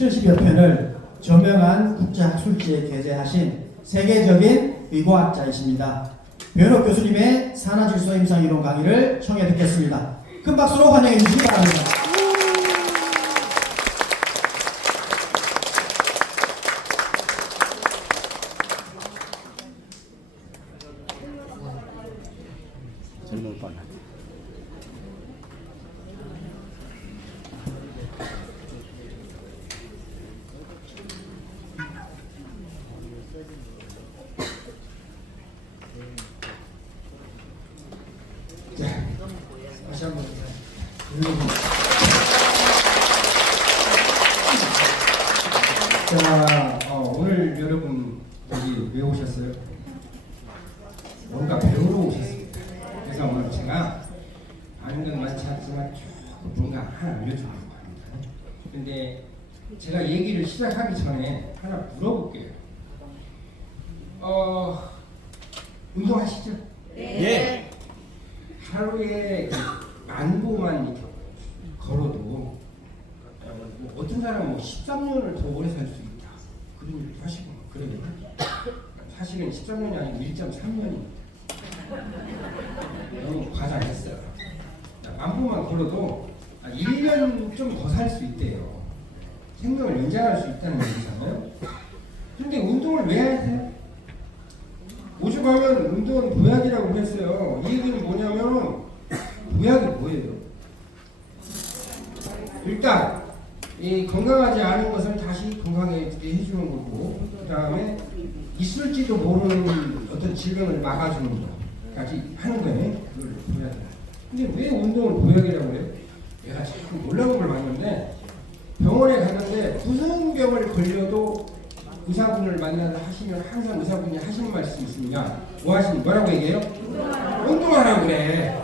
70여 편을 저명한 국제학술지에 게재하신 세계적인 의과학자이십니다. 변호 교수님의 산화질소 임상이론 강의를 청해 듣겠습니다. 큰 박수로 환영해 주시기 바랍니다. 젊을 뻔한. 다시 한번 오늘 여러분 여기 왜 오셨어요? 뭔가 배우러 오셨습니다. 그래서 오늘 제가 아는 건 많지 않지만 조금 뭔가 하나 알려주려고 합니다. 근데 제가 얘기를 시작하기 전에 하나 물어볼게요. 운동하시죠? 예. 하루에 만보만 이렇게 걸어도 어떤 사람은 13년을 더 오래 살 수 있다 그런 얘기도 하시고 그래요. 사실은 13년이 아니고 1.3년입니다. 너무 과장했어요. 만보만 걸어도 1년 좀 더 살 수 있대요. 생명을 연장할 수 있다는 얘기잖아요. 근데 운동을 왜 하세요? 오죽하면 운동은 보약이라고 했어요. 이 얘기는 뭐냐면 보약이 뭐예요? 일단 이 건강하지 않은 것을 다시 건강해지게 해주는 거고, 그 다음에 있을지도 모르는 어떤 질병을 막아주는 것까지 하는 거예요. 그걸 보약이라. 근데 왜 운동을 보약이라고 해요? 내가 참 놀라운 걸 봤는데, 병원에 갔는데 무슨 병을 걸려도 의사분을 만나서 하시면 항상 의사분이 하시는 말씀이 있습니다. 뭐라고 얘기해요? 운동하라고 그래.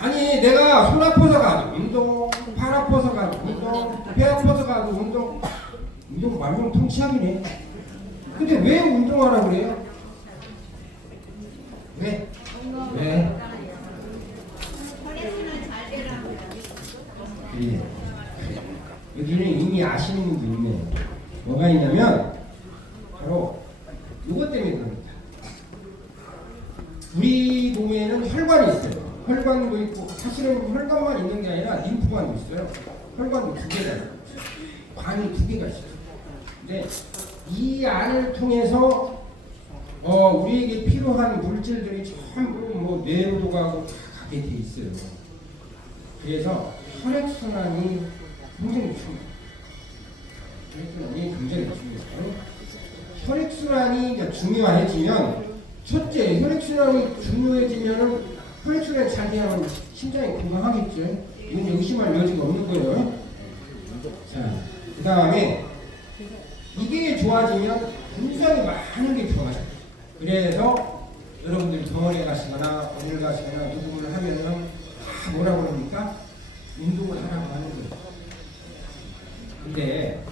아니 내가 손 아파서 가도 운동, 팔 아파서 가도 운동, 배 아파서 가도 운동 말고는 통치약이네. 근데 왜 운동하라고 그래요? 왜? 그래. 여기는 이미 아시는 분도 있네요. 뭐가 있냐면 바로 이것 때문에 그럽니다. 우리 몸에는 혈관이 있어요. 혈관도 있고, 사실은 혈관만 있는 게 아니라 림프관도 있어요. 혈관도 2개가 있어요. 관이 2개가 있어요. 근데 이 안을 통해서 우리에게 필요한 물질들이 전부 뇌로도 가고 다 가게 돼 있어요. 그래서 혈액순환이 굉장히 중요해요. 혈액순환이 굉장히 중요해요. 혈액순환이 중요해지면, 첫째, 혈액순환이 중요해지면 혈액순환이 잘 돼야만 심장이 건강하겠죠. 이건 의심할 여지가 없는 거예요. 자, 그 다음에 이게 좋아지면 굉장히 많은 게 좋아져요. 그래서 여러분들이 병원에 가시거나 어딜 가시거나 누구를 하면은 다 뭐라고 그럽니까? 운동을 하라고 하는 거예요. 근데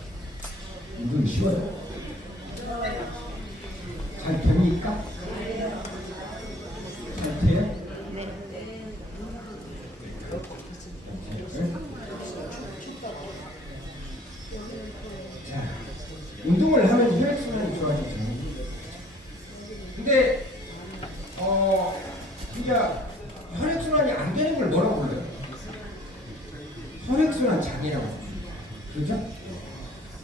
운동이 쉬워요. 잘 됩니까? 잘 돼요? 자, 운동을 하면 혈액순환이 좋아지죠. 근데 진짜 혈액순환이 안 되는 걸 뭐라고 불러요? 혈액순환 장애라고 합니다. 그렇죠?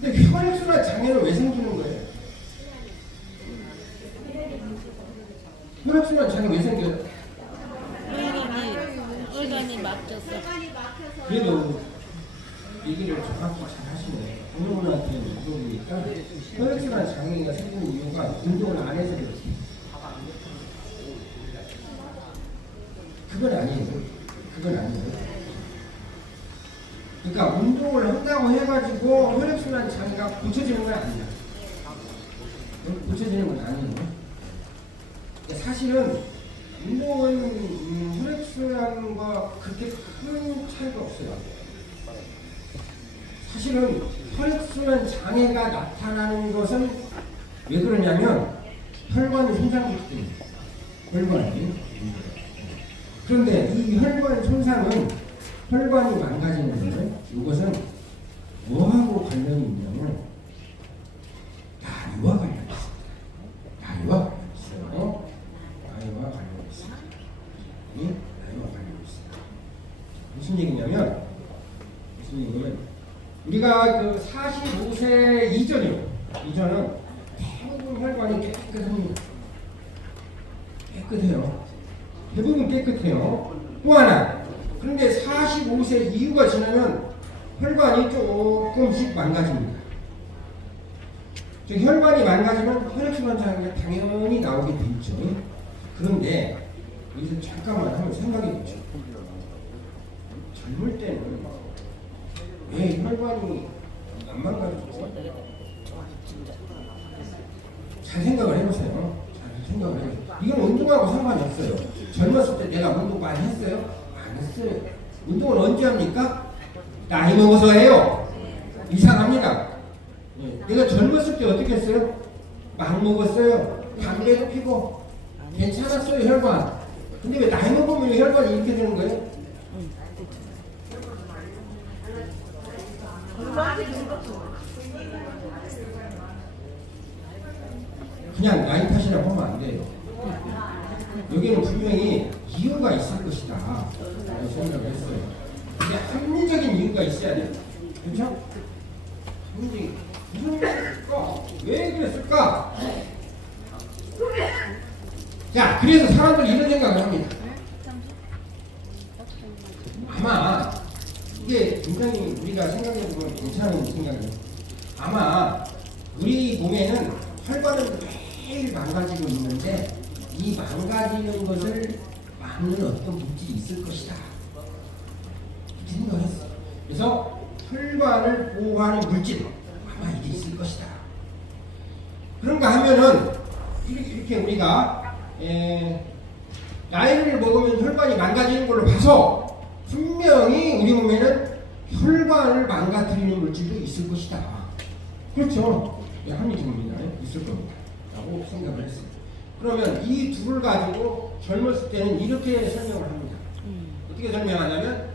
근데 혈액순환 장애는 왜 생기는 거예요? 혈액순환 장애 왜 생겨요? 혈관이 막혀서. 그래도 얘기를 정확히 잘 하시네. 운동한테 물어보니까 혈액순환 장애가 생기는 이유가 운동을 안 해서 그렇지. 그건 아니에요. 그러니까 운동을 한다고 해가지고 혈액순환 장애가 고쳐지는 건 아니야. 고쳐지는 건 아니에요. 사실은 운동은 혈액순환과 그렇게 큰 차이가 없어요. 사실은 혈액순환 장애가 나타나는 것은 왜 그러냐면 혈관이 손상되기 때문에. 혈관이. 그런데 이 혈관 손상은 혈관이 망가지는 거예요. 이것은 뭐하고 관련이 있냐면 나이와 관련이 있습니다. 나이와 관련이 있어요. 나이와 관련이 있습니다. 이 나이와 관련이 있습니다. 무슨 얘기냐면 우리가 그 45세 이전은 대부분 혈관이 깨끗합니다. 깨끗해요. 대부분 깨끗해요. 또 하나, 그런데 45세 이후가 지나면 혈관이 조금씩 망가집니다. 즉 혈관이 망가지면 혈액순환 장애가 당연히 나오게 되죠. 그런데 여기서 잠깐만 한번 생각해 보죠. 젊을 때는 왜 혈관이 안 망가지죠? 잘 생각을 해보세요. 잘 생각을 해보세요. 이건 운동하고 상관이 없어요. 젊었을 때 내가 운동 많이 했어요? 안 했어요. 운동을 언제 합니까? 나이 먹어서 해요. 이상합니다. 내가 젊었을 때 어떻게 했어요? 막 먹었어요. 담배도 피고 괜찮았어요, 혈관. 근데 왜 나이 먹으면 혈관이 이렇게 되는 거예요? 그냥 나이 탓이라고 하면 안 돼요. 여기는 분명히 이유가 있을 것이다 라고 생각을 했어요. 근데 합리적인 이유가 있어야 돼요. 그렇죠? 합리적인 무슨 이유일까? 왜 그랬을까? 자, 그래서 사람들이 이런 생각을 합니다. 아마 이게 굉장히 우리가 생각해보면 괜찮은 생각이에요. 아마 우리 몸에는 혈관은 매일 망가지고 있는데 이 망가지는 것을 막는 어떤 물질이 있을 것이다. 이렇게 생각했어요. 그래서 혈관을 보호하는 물질, 아마 이게 있을 것이다. 그런가 하면은 이렇게 우리가 나이를 먹으면 혈관이 망가지는 걸로 봐서 분명히 우리 몸에는 혈관을 망가뜨리는 물질도 있을 것이다. 그렇죠? 합리적입니다. 있을 겁니다. 라고 생각을 했습니다. 그러면 이 둘을 가지고 젊었을 때는 이렇게 설명을 합니다. 어떻게 설명하냐면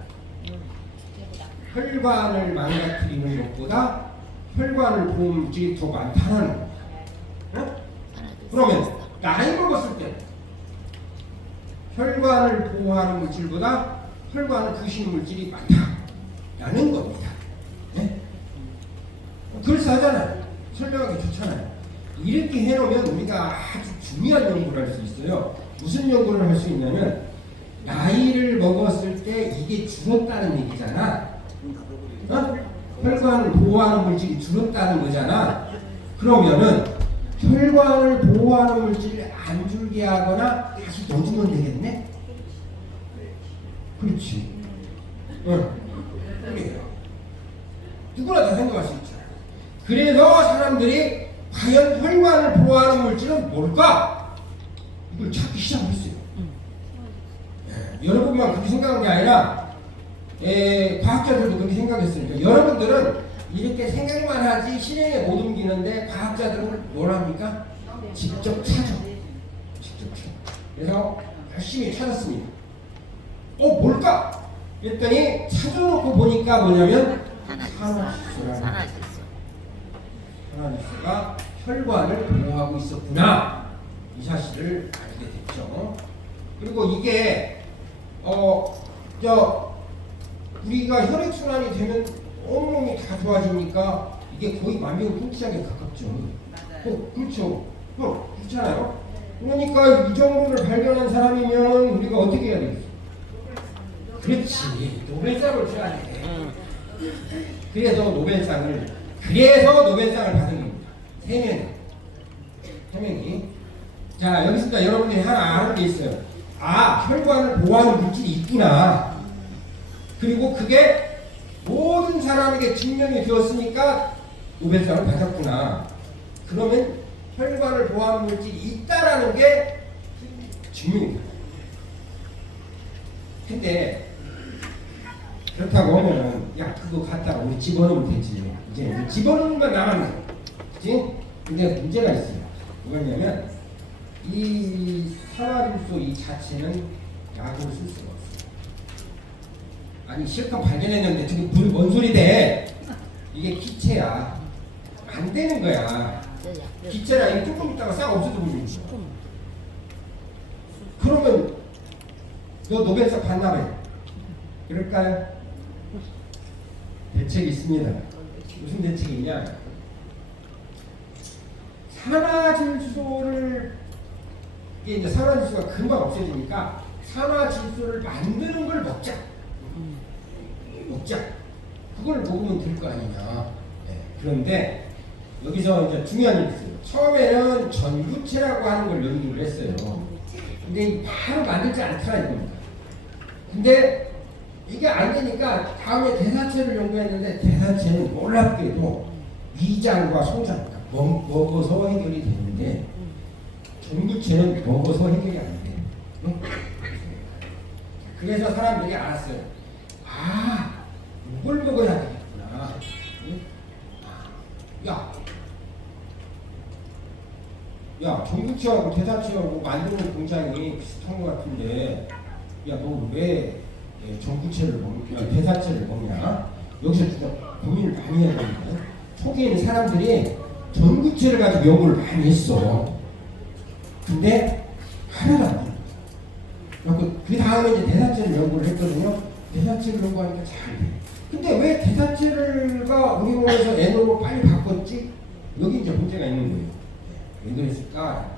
혈관을 망가뜨리는 것보다 혈관을 보호하는 물질이 더 많다는 겁니다. 네? 그러면 나이 먹었을 때 혈관을 보호하는 물질보다 혈관을 부수는 물질이 많다라는 겁니다. 네? 그럴싸하잖아요. 설명하기 좋잖아요. 이렇게 해놓으면 우리가 아주 중요한 연구를 할 수 있어요. 무슨 연구를 할 수 있냐면 나이를 먹었을 때 이게 줄었다는 얘기잖아. 혈관을 보호하는 물질이 줄었다는 거잖아. 그러면은 혈관을 보호하는 물질을 안 줄게 하거나 다시 넣어주면 되겠네? 그렇지. 그래요. 누구나 다 생각할 수 있죠. 그래서 사람들이 과연 혈관을 보호하는 물질은 뭘까? 이걸 찾기 시작했어요. 여러분만 그렇게 생각한 게 아니라 과학자들도 그렇게 생각했으니까 여러분들은 이렇게 생각만 하지 실행에 못 옮기는데 과학자들은 뭘 합니까? 직접 찾아. 직접 찾아. 그래서 열심히 찾았습니다. 뭘까? 그랬더니 찾아놓고 보니까 뭐냐면 산화질소가 혈관을 보호하고 있었구나. 이 사실을 알게 됐죠. 그리고 이게 우리가 혈액순환이 되면 온몸이 다 좋아지니까 이게 거의 만병통치약에 가깝죠. 그렇죠. 그렇잖아요. 그러니까 이 정도를 발견한 사람이면 우리가 어떻게 해야 되겠어? 그렇지. 노벨상을 줘야 돼. 그래서 노벨상을 받은 겁니다. 3명이. 자, 여기 있습니다. 여러분들이 하나 아는 게 있어요. 혈관을 보호하는 물질이 있구나. 그리고 그게 모든 사람에게 증명이 되었으니까 노벨상을 받았구나. 그러면 혈관을 보호하는 물질이 있다라는 게 증명입니다. 근데 그렇다고 하면은 그거 갖다가 우리 집어넣으면 되지. 이제 집어넣는 건 남았네. 그치? 근데 문제가 있어요. 뭐냐면 이 산화질소 이 자체는 약으로 쓸 수가 없어요. 아니 실컷 발견했는데 저게 뭔 소리 돼? 이게 기체야. 안 되는 거야. 기체라 이거 조금 있다가 싹 없어져 버리는 거야. 그러면 너 노벨상 반납해. 그럴까요? 대책이 있습니다. 무슨 대책이냐? 산화질소를 이게 이제 산화질소가 금방 없어지니까 산화질소를 만드는 걸 먹자. 그걸 먹으면 될 거 아니냐. 네. 그런데 여기서 이제 중요한 일이 있어요. 처음에는 전구체라고 하는 걸 연구를 했어요. 근데 바로 만들지 않더라 이겁니다. 근데 이게 안 되니까 다음에 대사체를 연구했는데 대사체는 놀랍게도 위장과 소장 먹어서 해결이 되는데 전구체는 먹어서 해결이 안 돼요. 네? 그래서 사람들이 알았어요. 아, 이걸 먹어야 되겠구나. 네? 야, 전구체하고 대사체하고 만드는 공장이 비슷한 것 같은데, 야, 너 왜 전구체를 먹냐, 대사체를 먹냐? 여기서 진짜 고민을 많이 해야 되는데, 초기에는 사람들이 전구체를 가지고 연구를 많이 했어. 근데 하나도 안 돼. 그 다음에 이제 대사체를 연구를 했거든요. 대사체를 연구하니까 잘 돼. 근데 왜 대사체가 우리 몸에서 N으로 빨리 바꿨지? 여기 이제 문제가 있는 거예요. 왜 그랬을까?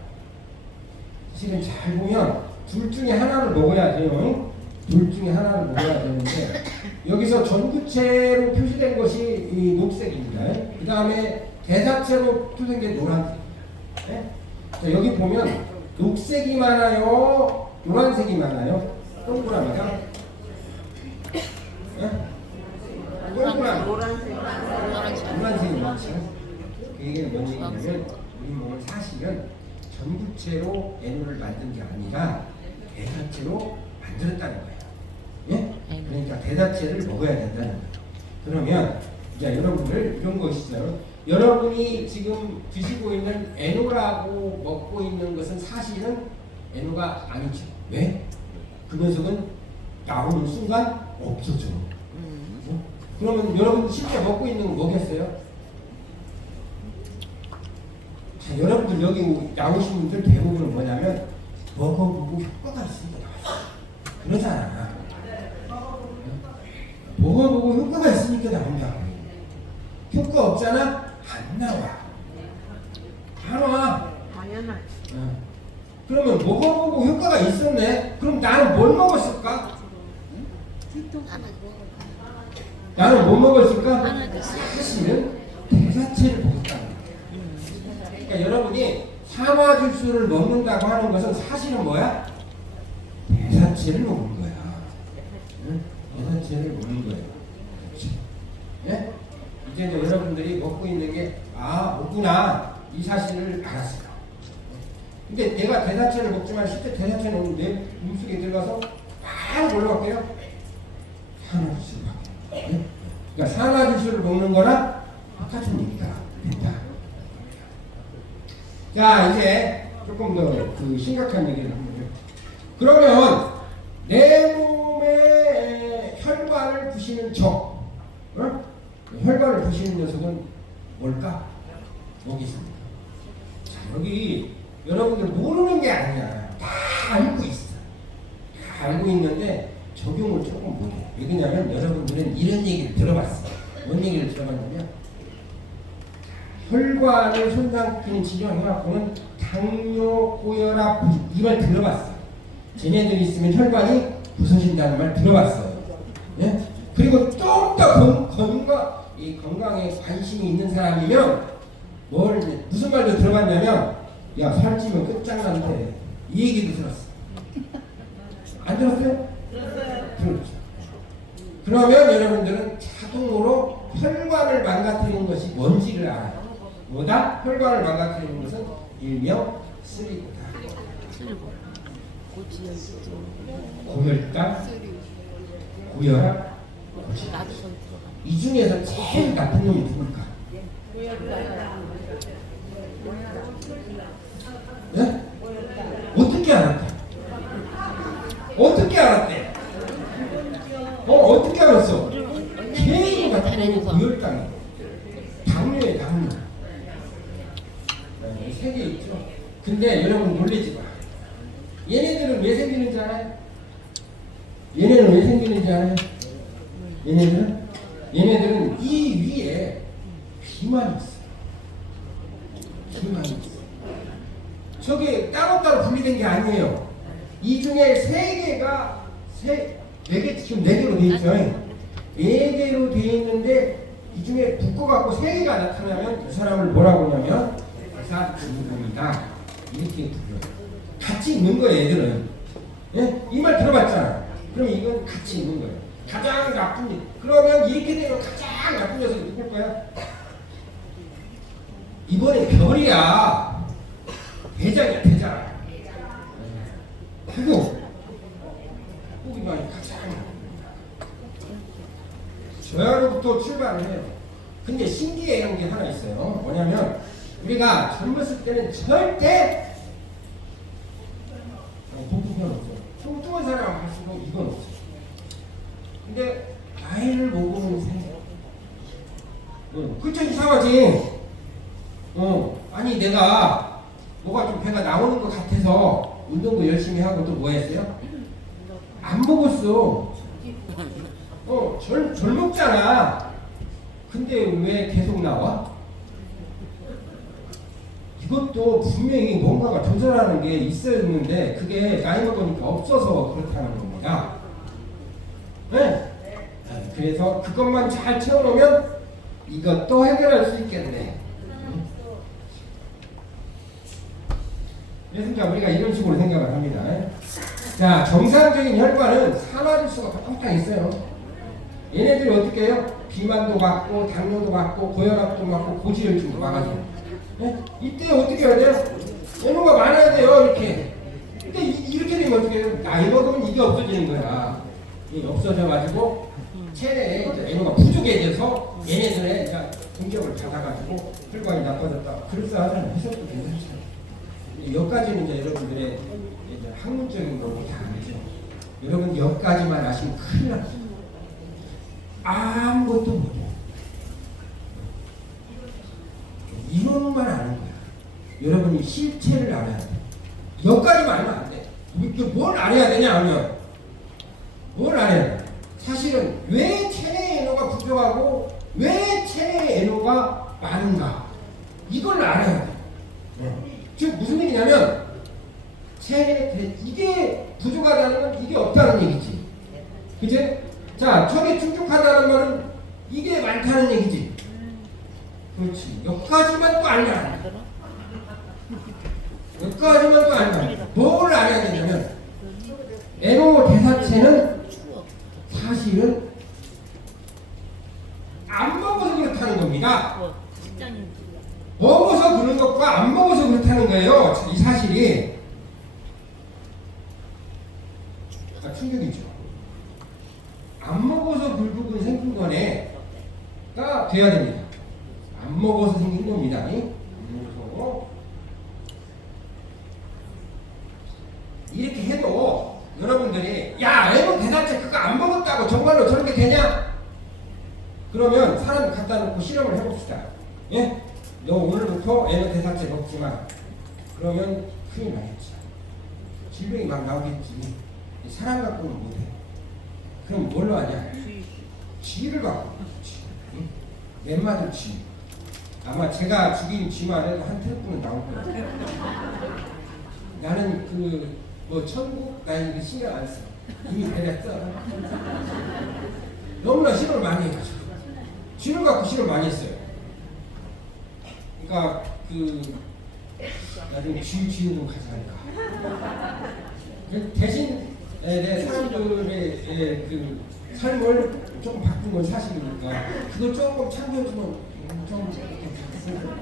사실은 잘 보면 둘 중에 하나를 먹어야 돼요. 둘 중에 하나를 먹어야 되는데 여기서 전구체로 표시된 것이 이 녹색입니다. 그 다음에 대사체로 표시된 게 노란색. 네? 자, 여기 보면 녹색이 많아요? 노란색이 많아요? 동그라미가? 네? 동그라미. 노란색이 많죠. 그게 뭔 얘기냐면 우리 몸은 사실은 전구체로 N을 만든 게 아니라 대사체로 만들었다는 거예요. 예? 그러니까 대사체를 먹어야 된다는 거예요. 그러면 이제 여러분들 이런 거 있어요. 여러분이 지금 드시고 있는 에노라고 먹고 있는 것은 사실은 에노가 아니죠. 왜? 그 녀석은 나오는 순간 없어져. 그러면 여러분 실제 먹고 있는 거 뭐겠어요? 자, 여러분들 여기 나오신 분들 대부분은 뭐냐면 먹어보고 효과가 있으니까 나왔어. 그러잖아. 먹어보고 효과가 있으니까 나온다. 효과 없잖아? 안 나와. 안 와. 당연하지. 그러면 먹어보고 효과가 있었네? 그럼 나는 뭘 먹었을까? 나는 못 먹었을까? 사실은 대사체를 먹었다는 거야. 그러니까 여러분이 산화질소를 먹는다고 하는 것은 사실은 뭐야? 대사체를 먹는 거야. 대사체를 먹는 거예요. 예? 이제 여러분들이 먹고 있는 게 먹구나 이 사실을 알았어요. 근데 내가 대사체를 먹지만 실제 대사체는 내 몸속에 들어가서 바로 올라갈게요. 산화질소를 먹게. 그러니까 산화질소를 먹는 거랑 똑같은 얘기가 된다. 자, 이제 조금 더 그 심각한 얘기를 한번 해요. 그러면 내 몸에 혈관을 부시는 적, 혈관을 부시는 녀석은 뭘까? 여기 있습니다. 자, 여기 여러분들 모르는 게 아니야. 다 알고 있어. 다 알고 있는데 적용을 조금 못해. 왜 그러냐면 여러분들은 이런 얘기를 들어봤어. 뭔 얘기를 들어봤냐면 혈관을 손상시키는 질환해갖고는 당뇨, 고혈압, 이말 들어봤어. 쟤네들이 있으면 혈관이 부서진다는 말 들어봤어요. 예? 그리고 좀 더 건강에 관심이 있는 사람이면 무슨 말도 들어봤냐면 야, 살찌면 끝장난대. 이 얘기도 들었어. 안 들었어요? 들었죠. 그러면 여러분들은 자동으로 혈관을 망가뜨리는 것이 뭔지를 알아요. 뭐다? 혈관을 망가뜨리는 것은 일명 쓰리고다. 고혈당, 고혈압, 고지혈. 이 중에서 제일 나쁜 놈이 누굴까? 네? 어떻게 알았대? 어떻게 알았대? 어떻게 알았어? 제일 나쁜 놈이 고혈당이에요. 분류. 세 개 있죠. 근데 여러분 놀라지 마. 얘네들은 왜 생기는지 알아요? 얘네는 왜 생기는지 알아요? 얘네들은 이 위에 비만이 있어요. 비만이 있어요. 저게 따로따로 분리된 게 아니에요. 이 중에 네 개, 지금 4개로 돼 있죠. 4개로 돼 있는데 이 중에 붙고갖고 3개가 나타나면 그 사람을 뭐라고 하냐면 대사증후군이다. 이렇게 불러요. 같이 있는 거예요, 얘들은. 예? 이 말 들어봤잖아. 그럼 이건 같이 있는 거예요. 가장 나쁜 일. 그러면 이렇게 되면 가장 나쁜 녀석이 누굴 거야? 이번에 별이야. 대장이야, 대장. 그리고 보기만 가장 저야로부터 출발을 해요. 근데 신기한 게 하나 있어요. 뭐냐면 우리가 젊었을 때는 절대 복부견 없어요. 뚱뚱한 사람 할수록 이건 없어요. 근데 나이를 먹으면 생겨. 그쵸, 이상하지? 아니 내가 뭐가 좀 배가 나오는 것 같아서 운동도 열심히 하고 또 뭐 했어요? 안 먹었어. 젊었잖아. 근데 왜 계속 나와? 이것도 분명히 뭔가가 조절하는 게 있었는데 그게 나이 먹으니까 없어서 그렇다는 겁니다. 네? 그래서 그것만 잘 채워놓으면 이것도 해결할 수 있겠네. 그래서 우리가 이런 식으로 생각을 합니다. 자, 정상적인 혈관은 산화질수가 항상 있어요. 얘네들이 어떻게 해요? 비만도 막고 당뇨도 막고 고혈압도 막고 고지혈증도 막아줘요. 네? 이때 어떻게 해야 돼요? 애노가 많아야 돼요. 이렇게. 근데 이렇게 되면 어떻게 해요? 나이 먹으면 이게 없어지는 거야. 이게 없어져가지고 체내에 애노가 부족해져서 얘네들의 이제 공격을 받아가지고 혈관이 나빠졌다. 그럴싸하잖아요. 해석도 괜찮죠. 여기까지는 이제 여러분들의 이제 학문적인 거고 다 알죠. 여러분 여기까지만 아시면 큰일 납니다. 아무것도 못해요. 이론만 아는 거야. 여러분이 실체를 알아야 돼. 여기까지만 알면 안 돼. 뭘 알아야 되냐 하면 뭘 알아야 돼. 사실은 왜 체내 에너가 부족하고 왜 체내 에너가 많은가 이걸 알아야 돼. 즉 무슨 얘기냐면 이게 부족하다는 건 이게 없다는 얘기지. 그치? 자, 저게 충족하다는 말은 이게 많다는 얘기지. 그렇지. 여기까지만 또 알면 안 돼. 여기까지만 또 알면 안 돼. 뭘 알아야 되냐면 에노 대사체는 사실은 안 먹어서 그렇다는 겁니다. 먹어서 그런 것과 안 먹어서 그렇다는 거예요. 이 사실이. 충격이죠. 안 먹어서 불구분 생긴 거네가 돼야 됩니다. 안 먹어서 생긴 겁니다. 안 먹어서. 이렇게 해도 여러분들이 야, 애는 대사체 그거 안 먹었다고 정말로 저렇게 되냐? 그러면 사람 갖다 놓고 실험을 해봅시다. 예? 너 오늘부터 애는 대사체 먹지 마. 그러면 큰일 나겠지. 질병이 막 나오겠지. 사람 갖고는 못해. 그럼 뭘로 하냐? 쥐를 갖고. 응? 웬만한 쥐. 아마 제가 죽인 쥐만 해도 한 트럭분은 나올 거예요. 나는 천국 난 신경 안 써. 이미 배렸어. 너무나 실험을 많이 해가지고 쥐를 갖고 실험 많이 했어요. 그러니까 나중에 쥐로 가져가니까 대신 내 사람들의 삶을 조금 바꾼 건 사실이니까 그걸 조금 참고해주면 좀 괜찮습니다.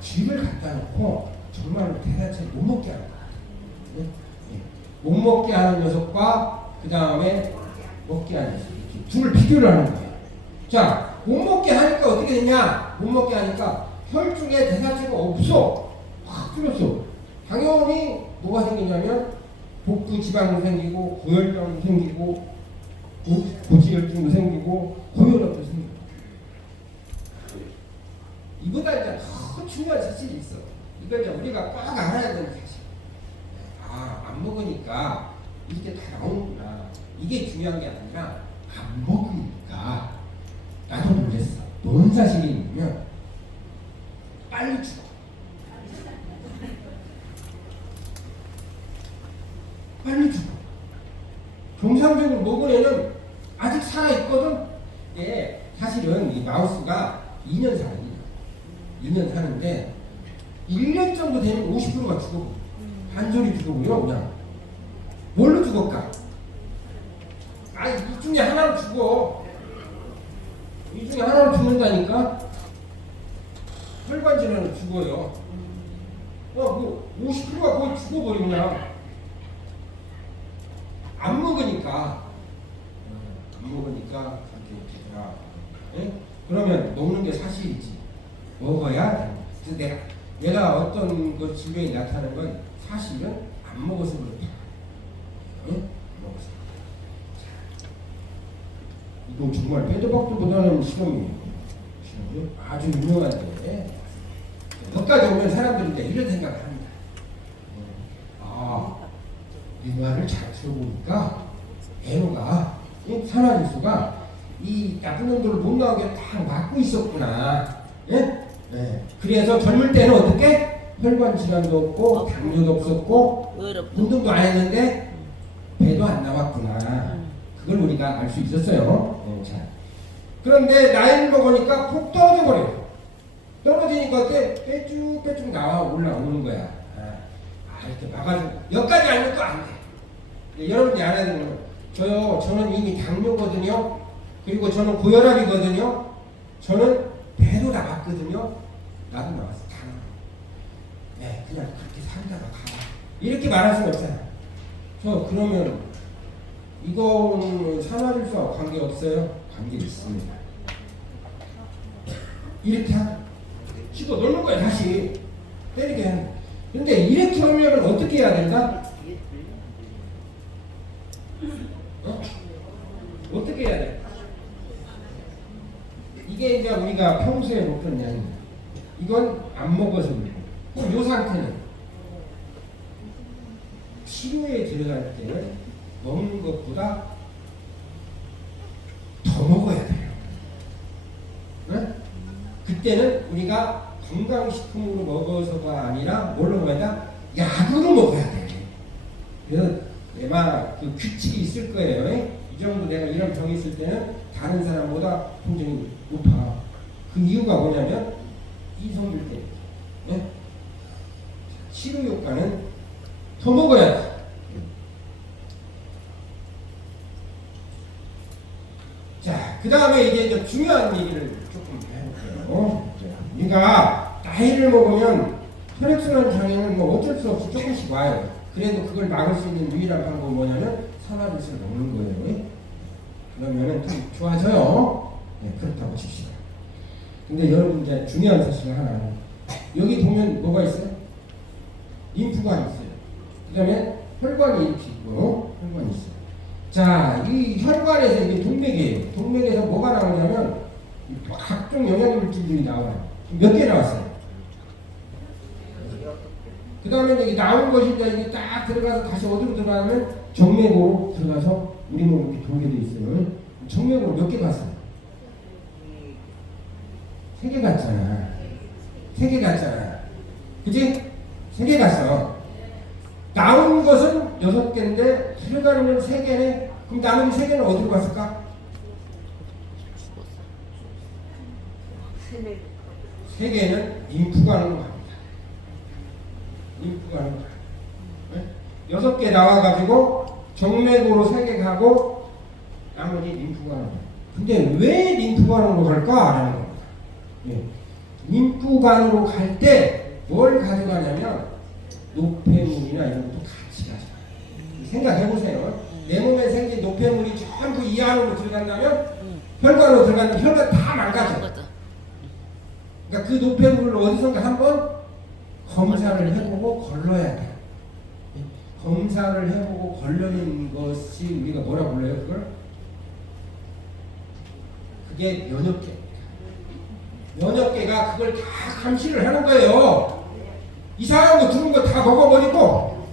쥐를 갖다 놓고 정말로 대사체 못 먹게 하는 거야. 네? 네. 못 먹게 하는 녀석과 그 다음에 먹게 하는 녀석 이렇게 둘을 비교를 하는 거예요. 자, 못 먹게 하니까 어떻게 되냐? 못 먹게 하니까 혈중에 대사체가 없어. 확 줄었어. 당연히 뭐가 생기냐면 복부 지방도 생기고 고혈당도 생기고 고지혈증도 생기고 고혈압도 생기고 이보다 이제 더 중요한 사실이 있어. 이걸 이제 우리가 꼭 알아야 되는 사실. 안 먹으니까 이렇게 다 나오는구나. 이게 중요한 게 아니라 안 먹으니까 나도 놀랬어. 뭔 사실이 있냐면 빨리 죽어. 빨리 죽어. 정상적으로 먹은 애는 아직 살아있거든. 예, 사실은 이 마우스가 2년 살아요. 2년 사는데 1년 정도 되면 50%가 죽어버려. 한절이 죽어버려 그냥. 뭘로 죽을까? 이 중에 하나로 죽어. 이 중에 하나로 죽는다니까? 혈관 질환으로 죽어요. 뭐 50%가 거의 죽어버려 그냥. 안 먹으니까 그렇게 되더라. 예? 그러면 먹는 게 사실이지. 먹어야. 그래서 내가 어떤 그 질병이 나타나는 건 사실은 안 먹어서 그렇다. 예? 안 먹어서. 이거 정말 빼도 박도 못하는 실험이에요. 실험이 아주 유명한데 여기까지 오면 사람들이 이제 이런 생각을 합니다. 이 말을 잘 들어보니까 애로가 산화질소가 이 나쁜 놈들을 못 나오게 딱 막고 있었구나. 예? 네. 그래서 젊을 때는 어떻게 혈관 질환도 없고 당뇨도 없었고 운동도 안 했는데 배도 안 나왔구나. 그걸 우리가 알 수 있었어요. 자. 그런데 나이를 먹으니까 푹 떨어져 버려요. 떨어지니까 어때? 빼쭉 나와 올라오는 거야. 이렇게 막아주고 여기까지 알면 또 안 돼. 여러분들이 알아야 되는 거예요. 저는 이미 당뇨거든요. 그리고 저는 고혈압이거든요. 저는 배도 나갔거든요. 나도 나왔어. 다 나와. 네, 그냥 그렇게 살다가 가라. 이렇게 말할 수는 없잖아요. 그러면 이거는 산화질소와 관계 없어요? 관계 있습니다. 이렇게 하죠. 치고 놀는 거야 다시. 때리게 하는 거야. 근데 이렇게 하려면 어떻게 해야 된다? 어떻게 해야 돼? 이게 이제 우리가 평소에 먹던 양입니다. 이건 안 먹어서 그렇고, 이 상태는 치료에 들어갈 때는 먹는 것보다 더 먹어야 돼요. 네? 그때는 우리가 건강식품으로 먹어서가 아니라 뭘로 먹어야 돼? 약으로 먹어야 돼. 그래서 아마 그 규칙이 있을 거예요. 이 정도 내가 이런 병이 있을 때는 다른 사람보다 통증이 높아. 그 이유가 뭐냐면 이성질 때. 네? 치료 효과는 더 먹어야 돼. 자, 그 다음에 이제 중요한 얘기를 조금 해볼게요. 우리가 나이를 먹으면 혈액순환 장애는 뭐 어쩔 수 없이 조금씩 와요. 그래도 그걸 막을 수 있는 유일한 방법은 뭐냐면 산화질소를 먹는 거예요. 그러면은 좀 좋아져요. 네, 그렇다고 칩시다. 근데 여러분 이제 중요한 사실 하나. 여기 보면 뭐가 있어요? 림프관이 있어요. 그 다음에 혈관이 이렇게 있고 혈관이 있어요. 자, 이 혈관에서 이게 동맥이에요. 동맥에서 뭐가 나오냐면 각종 영양물질들이 나와요. 몇 개 나왔어요? 그 다음에 여기 나온 것이 이제 딱 들어가서 다시 어디로 들어가면 정맥으로 들어가서 우리 몸에 이렇게 돌게 돼 있어요. 정맥으로 몇 개 갔어요? 3개 갔잖아. 3개 갔잖아. 그치? 3개 갔어. 나온 것은 6개인데 들어가는 건 3개네. 그럼 나머지 3개는 어디로 갔을까? 3개는 림프관으로 갑니다. 림프관으로 가요. 네? 6개 나와가지고 정맥으로 3개 가고 나머지 림프관으로 가요. 근데 왜 림프관으로 갈까? 라는 겁니다. 네. 림프관으로 갈 때 뭘 가져가냐면 노폐물이나 이런 것도 같이 가져가요. 생각해보세요. 내 몸에 생긴 노폐물이 전부 이 안으로 들어간다면 혈관으로 들어가면 혈관 다 망가져. 그러니까 그 노폐물을 어디선가 한번 검사를 해보고 걸러야 돼. 검사를 해보고 걸러낸 것이 우리가 뭐라 불러요? 그걸? 그게 면역계. 면역계가 그걸 다 감시를 하는 거예요. 이상한 거 들은 거 다 먹어버리고,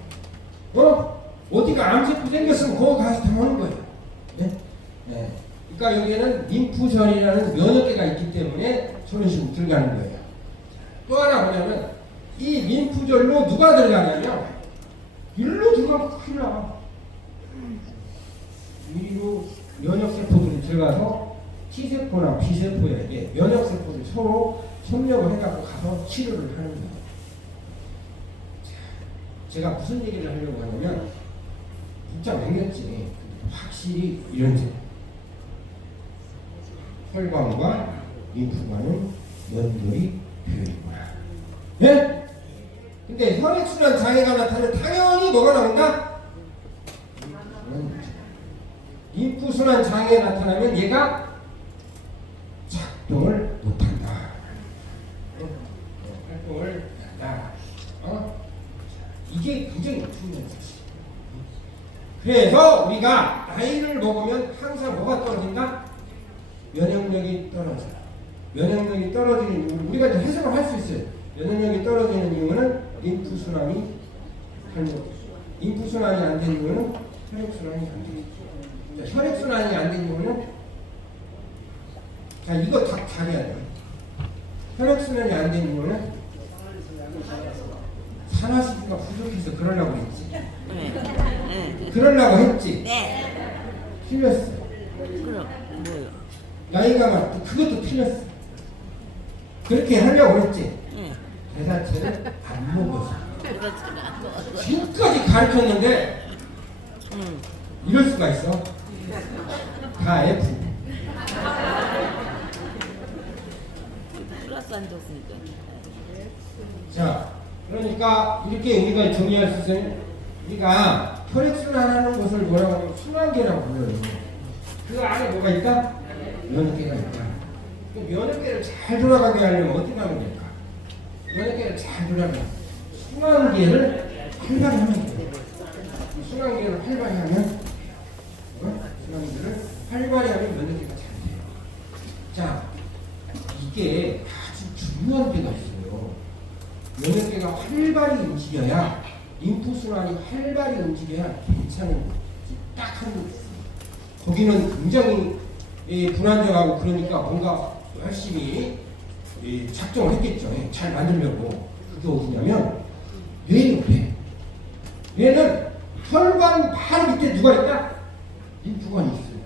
어디가 암세포 생겼으면 거기 가서 다 하는 거예요. 네? 네. 그러니까 여기에는 림프전이라는 면역계가 있기 때문에 저런 식으로 들어가는 거예요. 또 하나 뭐냐면 이 림프절로 누가 들어가냐면 일로 들어가면 큰일 나. 이리로 면역세포들이 들어가서 T세포나 B세포에게 면역세포들이 서로 협력을 해갖고 가서 치료를 하는 거예요. 제가 무슨 얘기를 하려고 하냐면 진짜 맹겼지. 확실히 이런 점. 혈관과 림프관은 연결이 되어 있구나. 네? 근데 혈액순환 장애가 나타나면 당연히 뭐가 나온다? 림프순환 장애가 나타나면 얘가 작동을 못한다. 활동을 한다. 이게 굉장히 중요한 사실. 그래서 우리가 나이를 먹으면 항상 뭐가 떨어진다? 면역력이 떨어져요. 면역력이 떨어지는 이유, 우리가 이제 해석을 할 수 있어요. 면역력이 떨어지는 이유는 림프순환이 림프순환이 안 되는 이유는 혈액순환이 안 되는 이유. 혈액순환이 안 되는 이유는 자 이거 다 잘해야 돼요. 혈액순환이 안 되는 이유는 산화수소가 부족해서 그러려고 했지. 그러려고 했지. 네. 틀렸어. 그럼 뭐요? 나이가 많고 그것도 틀렸어. 그렇게 하려고 했지. 네. 대사체를 안 먹었어. 그렇구나. 지금까지 가르쳤는데 이럴 수가 있어. 다 F. 플러스 안 줬으니까. 자, 그러니까 이렇게 우리가 정리할 수 있어요. 우리가 혈액순환하는 것을 뭐라고 하냐면 순환계라고 불러요. 그 안에 뭐가 있다? 면역계가 있다. 그 면역계를 잘 돌아가게 하려면 어떻게 하면 될까? 면역계를 잘 돌아가게 순환계를 활발히 하면 돼요. 순환계를 활발히 하면 순환계를 활발히 하면 면역계가 잘 돼요. 자, 이게 아주 중요한 데가 있어요. 면역계가 활발히 움직여야 림프순환이 활발히 움직여야 괜찮은 딱 한 곳 있어요. 거기는 굉장히 불안정하고 그러니까 뭔가 열심히 작정을 했겠죠. 잘 만들려고. 그게 어디냐면 뇌 옆에. 뇌는 혈관 바로 밑에 누가 있다? 림프관이 있어요.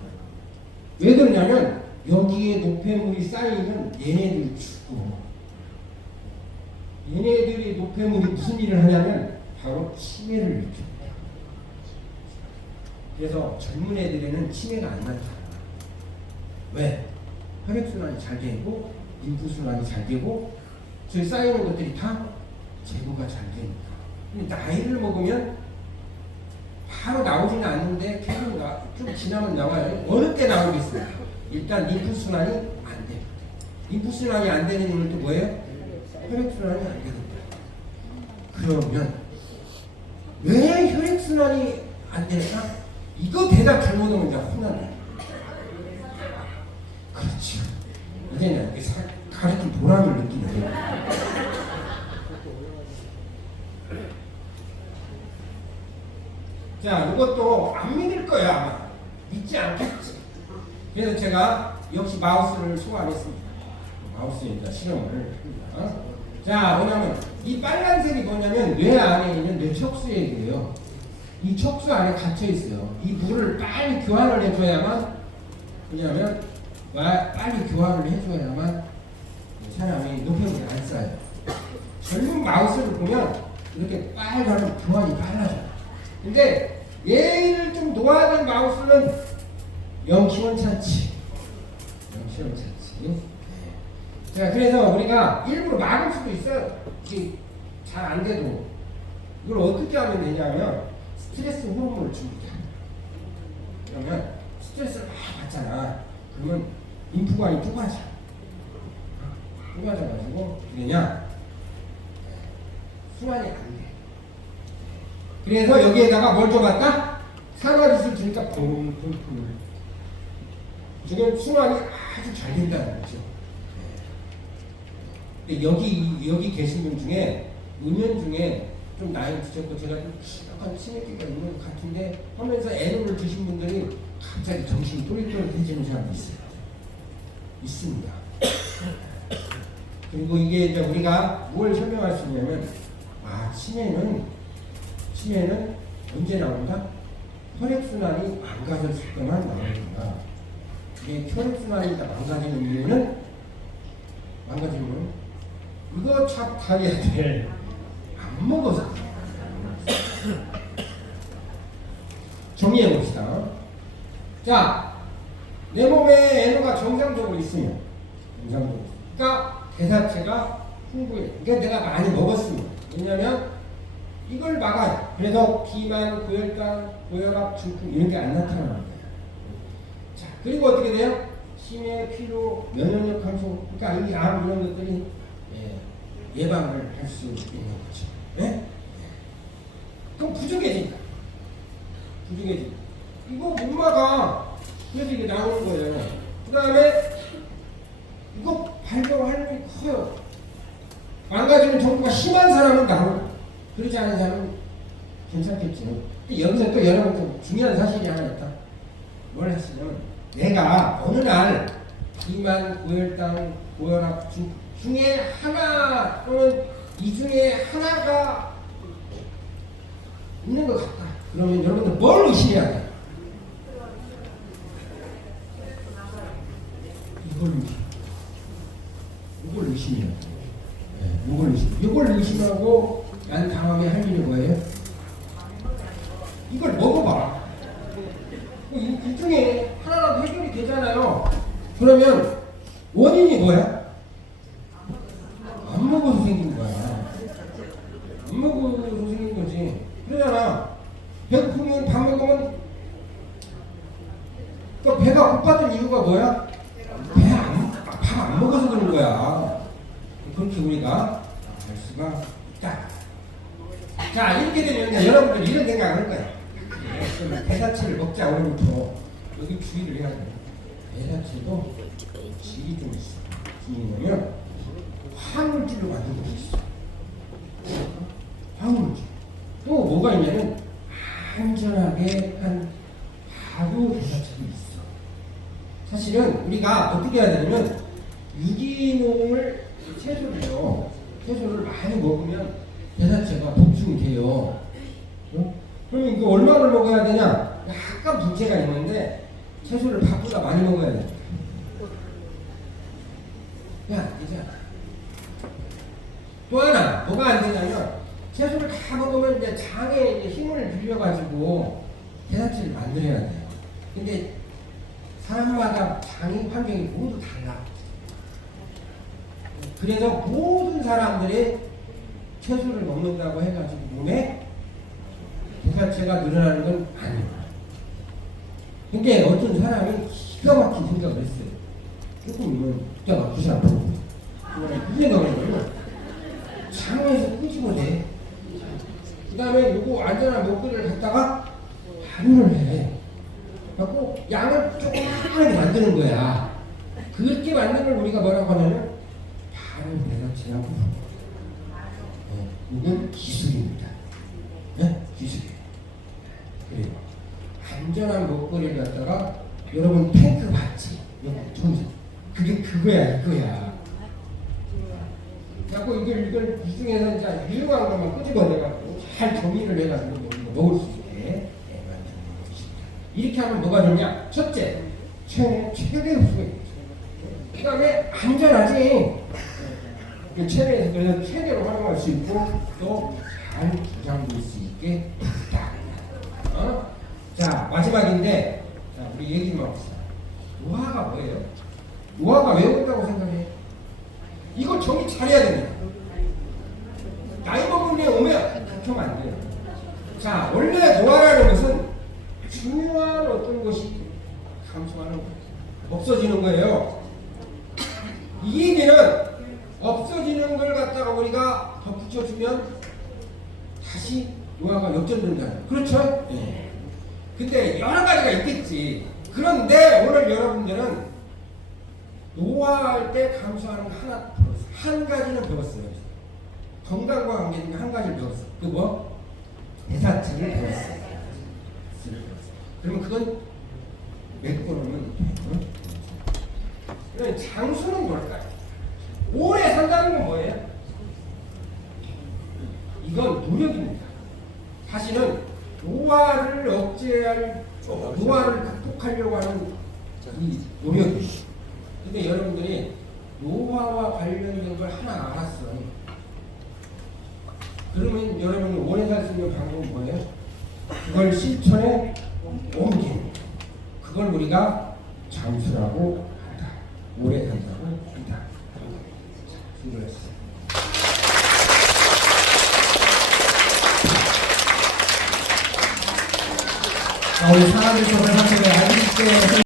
왜 그러냐면 여기에 노폐물이 쌓이면 얘네들이 죽고 얘네들이 노폐물이 무슨 일을 하냐면 바로 치매를 일으킵니다. 그래서 젊은 애들에는 치매가 안 나타나. 왜? 혈액순환이 잘 되고 림프순환이 잘 되고 저기 쌓이는 것들이 다 제거가 잘 되니까. 근데 나이를 먹으면 바로 나오지는 않는데 계속 좀 지나면 나와요. 어느 때 나오겠어요? 일단 림프순환이 안 됩니다. 림프순환이 안 되는 이유는 또 뭐예요? 혈액순환이 안 됩니다. 그러면 왜 혈액순환이 안 될까? 이거 대답 잘못하면 이제 혼나네. 그렇죠. 이제는 가르친 보람을 느끼는 거예요. 자, 이것도 안 믿을 거야 아마. 믿지 않겠지. 그래서 제가 역시 마우스를 소환했습니다. 마우스에다 실험을 합니다. 자, 뭐냐면 이 빨간색이 뭐냐면 뇌 안에 있는 뇌척수액이에요. 이 척수 안에 갇혀 있어요. 이 물을 빨리 교환을 해줘야만, 왜냐면 빨리 교환을 해줘야만 사람이 노폐물이 안 쌓여요. 젊은 마우스를 보면 이렇게 빨리 가면 교환이 빨라져요. 근데 얘를 좀 놓아야 될 마우스는 영시원찮지. 영시원찮지. 자, 그래서 우리가 일부러 막을 수도 있어요. 이게 잘 안 돼도. 이걸 어떻게 하면 되냐면 스트레스 호르몬을 줍니다. 그러면 스트레스를 많이 받잖아. 그러면 림프관이 좁아져. 좁아져가지고 그러냐? 순환이 안 돼. 그래서 여기에다가 뭘 줘봤다? 산화지수를 주니까 붕붕붕. 지금 순환이 아주 잘 된다는 거죠. 근데 여기 계신 분 중에 의원 중에 좀 나이 드셨고 제가 좀 약간 치매기가 있는 것 같은데 하면서 애를 드신 분들이 갑자기 정신이 또릿또릿해지는 사람이 있어요. 있습니다. 그리고 이게 이제 우리가 뭘 설명할 수 있냐면 치매는 언제 나온다? 혈액순환이 망가졌을 때만 나옵니다. 이게 혈액순환이 망가지는 이유는 이거 참 다해야 돼. 안 먹어서. 정리해 봅시다. 자, 내 몸에 에너가 정상적으로 있으면, 그러니까 대사체가 풍부해. 그러니까 내가 많이 먹었으면. 왜냐면 이걸 막아요. 그래서 비만, 고혈당, 고혈압, 중풍 이런 게 안 나타나는 거예요. 자, 그리고 어떻게 돼요? 치매, 피로, 면역력 감소. 그러니까 이 암 이런 것들이 예방을 할 수 있는 거죠. 네? 그럼 부족해진다. 이거 못 막아. 그래서 이게 나오는 거예요. 그 다음에 이거 발병할 놈이 커요. 망가지는 정도가 심한 사람은 나오고 그러지 않은 사람은 괜찮겠지. 여기서 또 여러분 중요한 사실이 하나 있다. 뭘 하시냐면 내가 어느 날 비만, 고혈당, 고혈압 중에 하나 또는 이 중에 하나가 있는 것 같다. 그러면 여러분들 뭘 의심해야 돼? 이걸 의심해야 돼. 이걸 의심하고 난 다음에 할 일이 뭐예요? 이걸 먹어봐. 이 중에 하나라도 해결이 되잖아요. 그러면 원인이 뭐야? 안 먹어서 생긴 거야. 안 먹어서 생긴 거지. 그러잖아. 배고프면 밥 먹으면 또 배가 고팠던 이유가 뭐야? 밥 안 먹어서 그런 거야. 그렇게 우리가 알 수가 있다. 자, 이렇게 되면 여러분들 이런 생각을 할 거야. 배사체를 먹자. 오늘부터 여기 주의를 해야 돼. 배사체도 질이 좀 있어. 질이 뭐냐면 화물질로 만든 것이 있어. 화물질. 또 뭐가 있냐면 안전하게 한 하루 배사체도 있어. 사실은 우리가 어떻게 해야 되냐면 유기농을 채소를 많이 먹으면 배사체가 보충이 돼요. 그러면 이거 얼마를 먹어야 되냐? 약간 문제가 있는데 채소를 밥보다 많이 먹어야 돼. 되잖아. 또 하나 뭐가 안 되냐면 채소를 다 먹으면 이제 장에 이제 힘을 빌려가지고 배사체를 만들어야 돼요. 근데 사람마다 장의 환경이 모두 달라. 그래서 모든 사람들이 채소를 먹는다고 해가지고 몸에 배사체가 늘어나는 건 아니에요. 근데 어떤 사람이 기가 막힌 생각을 했어요. 조금은 기가 막히지 않고 그 생각을 해요. 장에서 끄집어내. 그 다음에 요거 안전한 먹거리를 갖다가 발효를 해. 그래갖고 양을 조그맣게 만드는 거야. 그렇게 만드는 걸 우리가 뭐라고 하냐면 발효 배사체라고 합니다. 이건 기술입니다. 네? 기술이에요. 그래요. 안전한 먹거리를 갖다가 여러분 탱크 봤지? 청소. 그게 그거야. 자꾸 이걸 이 중에서 이제 유용한 것만 끄집어내가지고 잘 정리를 해가지고 먹을 수 있게 만드는 것입니다. 이렇게 하면 뭐가 좋냐? 첫째, 체내 흡수가 있죠. 그 다음에 안전하지. 체내에서 그래서 체내로 활용할 수 있고 또 잘 기장될 수 있게 있다. 자, 마지막인데 우리 얘기 좀 합시다. 노화가 뭐예요? 노화가 왜 온다고 생각해? 이거 정리 잘해야 됩니다. 나이 먹은 게 오면 그렇게 하면 안 돼요. 자, 원래 노화라는 것은 중요한 어떤 것이 감소하는 거예요. 없어지는 거예요. 이 얘기는 없어지는 걸 갖다가 우리가 덧붙여주면 다시 노화가 역전된다는 거예요. 그렇죠? 네. 근데 여러 가지가 있겠지. 그런데 오늘 여러분들은 노화할 때 감소하는 거 한 가지는 배웠어요. 건강과 관계된 한 가지를 배웠어. 그 뭐? 대사체를 배웠어요. 그러면 그건 메꿔놓으면 그럼 장수는 뭘까요? 오래 산다는 건 뭐예요? 이건 노력입니다. 사실은 노화를 억제할, 노화를 극복하려고 하는 이 노력이에요. 근데 여러분들이 노화와 관련된 걸 하나 알았어요. 그러면 여러분이 오래 살 수 있는 방법은 뭐예요? 그걸 실천에 옮기는. 그걸 우리가 장수라고 한다. 오래 산다고 한다. 수고했어요. 우리 산하질소 회사팀의 알기 쉽게